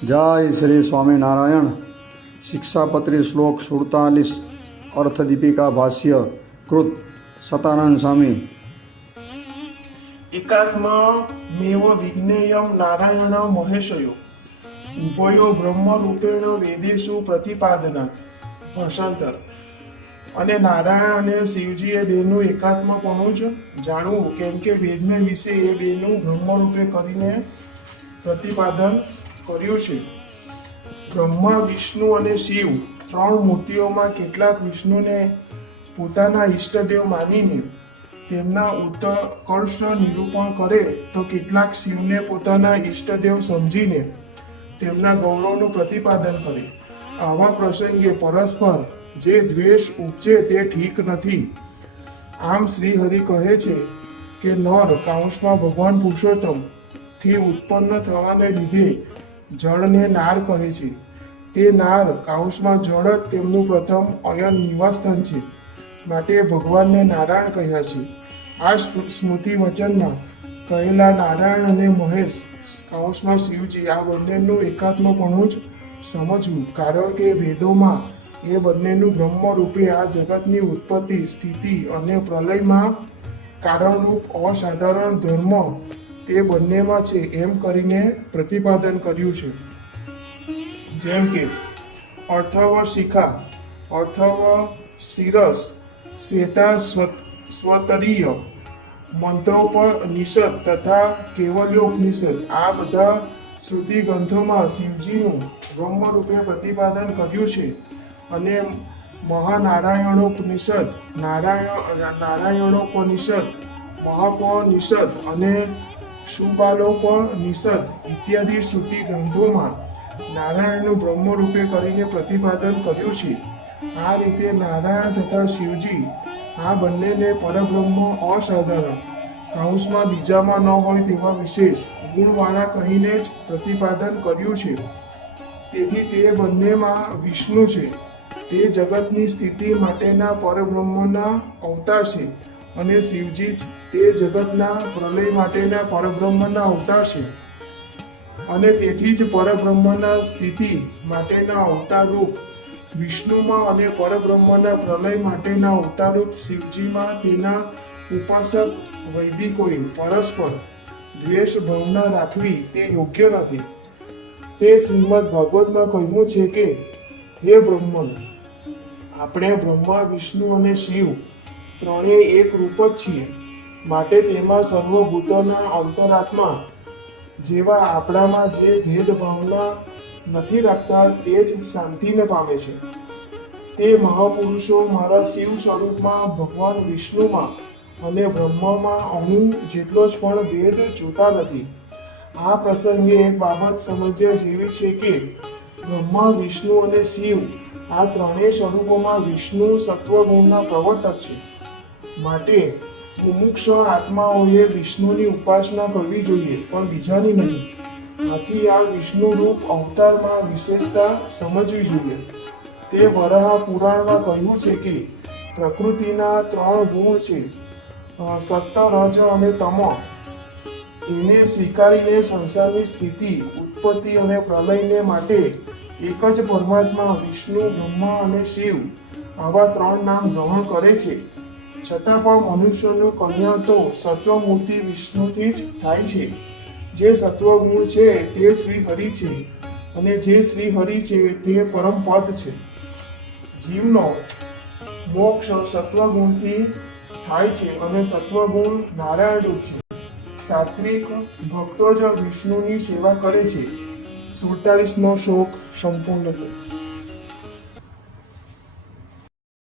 जय श्री स्वामीनारायण। शिक्षापत्री श्लोक 47 अर्थदीपिका भाष्य कृत सतानंद स्वामी। एकात्ममेव विज्ञेयं नारायण महेशयो उभयो બ્રહ્મરૂપેણ વેદેશુ પ્રતિપાદનાથ। ભાષાંતર। અને નારાયણ અને શિવજી એ બેનું એકાત્મપણું જ જાણવું, કેમ કે વેદને વિશે એ બેનું બ્રહ્મરૂપે કરીને પ્રતિપાદન કર્યું છે। બ્રહ્મા, વિષ્ણુ અને શિવ ત્રણ મૂર્તિઓમાં કેટલાક વિષ્ણુને પોતાના ઈષ્ટદેવ માનીને તેમના ઉત્કર્ષ નિરૂપણ કરે, તો કેટલાક શિવને પોતાના ઈષ્ટદેવ સમજીને તેમના ગૌરવનું પ્રતિપાદન કરે। આવા પ્રસંગે પરસ્પર જે દ્વેષ ઉપજે તે ઠીક નથી। આમ શ્રી હરિ કહે છે કે નર કાંસમાં ભગવાન પુરુષોત્તમ થી ઉત્પન્ન થવાને લીધે જળને નાર કહે છે। તે નાર કાંસમાં જળ જ તેમનું પ્રથમ અયન નિવાસસ્થાન છે, માટે ભગવાનને નારાયણ કહ્યા છે। આ સ્મૃતિ વચનમાં કહેલા નારાયણ અને મહેશ કાંસમાં શિવજી આ બંનેનું એકાત્મપણું જ સમજવું, કારણ કે વેદોમાં એ બંનેનું બ્રહ્મ રૂપે આ જગતની ઉત્પત્તિ, સ્થિતિ અને પ્રલયમાં કારણરૂપ અસાધારણ ધર્મ તે બંનેમાં છે એમ કરીને પ્રતિપાદન કર્યું છે। જેમ કે અર્થવ શિખા, અર્થવ શિરસ, શ્વેતા સ્વતરીય, મંત્રોપનિષદ તથા કેવલ્યોપનિષદ આ બધા શ્રુતિ ગ્રંથોમાં શિવજીનું બ્રહ્મ રૂપે પ્રતિપાદન કર્યું છે। અને મહાનારાયણોપનિષદ, નારાયણોપનિષદ, મહાપનિષદ અને શુબાલોપનિષદ ઇત્યાદિ શ્રુતિ ગ્રંથોમાં નારાયણનું બ્રહ્મ રૂપે કરીને પ્રતિપાદન કર્યું છે। આ રીતે નારાયણ તથા શિવજી આ બંનેને પરબ્રહ્મ અસાધારણ કાંસમાં બીજામાં ન હોય તેવા વિશેષ ગુણવાળા કહીને જ પ્રતિપાદન કર્યું છે। તેથી તે બંનેમાં વિષ્ણુ છે, તે જગતની સ્થિતિ માટેના પરબ્રહ્મના અવતાર છે, અને શિવજી તે જગતના પ્રલય માટેના પરબ્રહ્મના અવતાર છે। અને તેથી જ પરબ્રહ્મના સ્થિતિ માટેના અવતાર રૂપ વિષ્ણુમાં અને પરબ્રહ્મના પ્રલય માટેના અવતારરૂપ શિવજીમાં તેના ઉપાસક વૈદિકોએ પરસ્પર દ્વેષ ભાવના રાખવી તે યોગ્ય નથી। તે શ્રીમદ ભાગવતમાં કહ્યું છે કે હે બ્રહ્મન, આપણે બ્રહ્મા, વિષ્ણુ અને શિવ ત્રણેય એક રૂપ જ છીએ, માટે તેમાં સર્વભૂતોના અંતરાત્મા જેવા આપણામાં જે ભેદભાવના નથી રાખતા તે જ શાંતિને પામે છે। તે મહાપુરુષો મારા શિવ સ્વરૂપમાં, ભગવાન વિષ્ણુમાં અને બ્રહ્મામાં અણુ જેટલો જ પણ ભેદ જોતા નથી। આ પ્રસંગે એક બાબત સમજ્યા જેવી છે કે બ્રહ્મા, વિષ્ણુ અને શિવ આ ત્રણેય સ્વરૂપોમાં વિષ્ણુ સત્વગુણના પ્રવર્તક છે, માટે મુમુક્ષ આત્માઓએ વિષ્ણુની ઉપાસના કરવી જોઈએ, પણ બીજાની નહીં। આથી આ વિષ્ણુ રૂપ અવતારમાં વિશેષતા સમજવી જોઈએ। તે વરાહ પુરાણમાં કહ્યું છે કે પ્રકૃતિના ત્રણ ગુણ છે, સત્ત, રજ અને તમ। એને સ્વીકારીને સંસારની સ્થિતિ, ઉત્પત્તિ અને પ્રલયને માટે એક જ પરમાત્મા વિષ્ણુ, બ્રહ્મા અને શિવ આવા ત્રણ નામ ગ્રહણ કરે છે। છતાં પણ મનુષ્યનું કલ્યાણ તો સત્વમૂર્તિ વિષ્ણુથી જ થાય છે। જે સત્વગુણ છે તે શ્રી હરિ છે, અને જે શ્રી હરિ છે તે પરમ પદ છે। જીવનો મોક્ષ સત્વગુણથી થાય છે, અને સત્વગુણ નારાયણ રૂપ છે। સાત્વિક ભક્તો જ વિષ્ણુની સેવા કરે છે। 47મો શ્લોક સંપૂર્ણ થયો।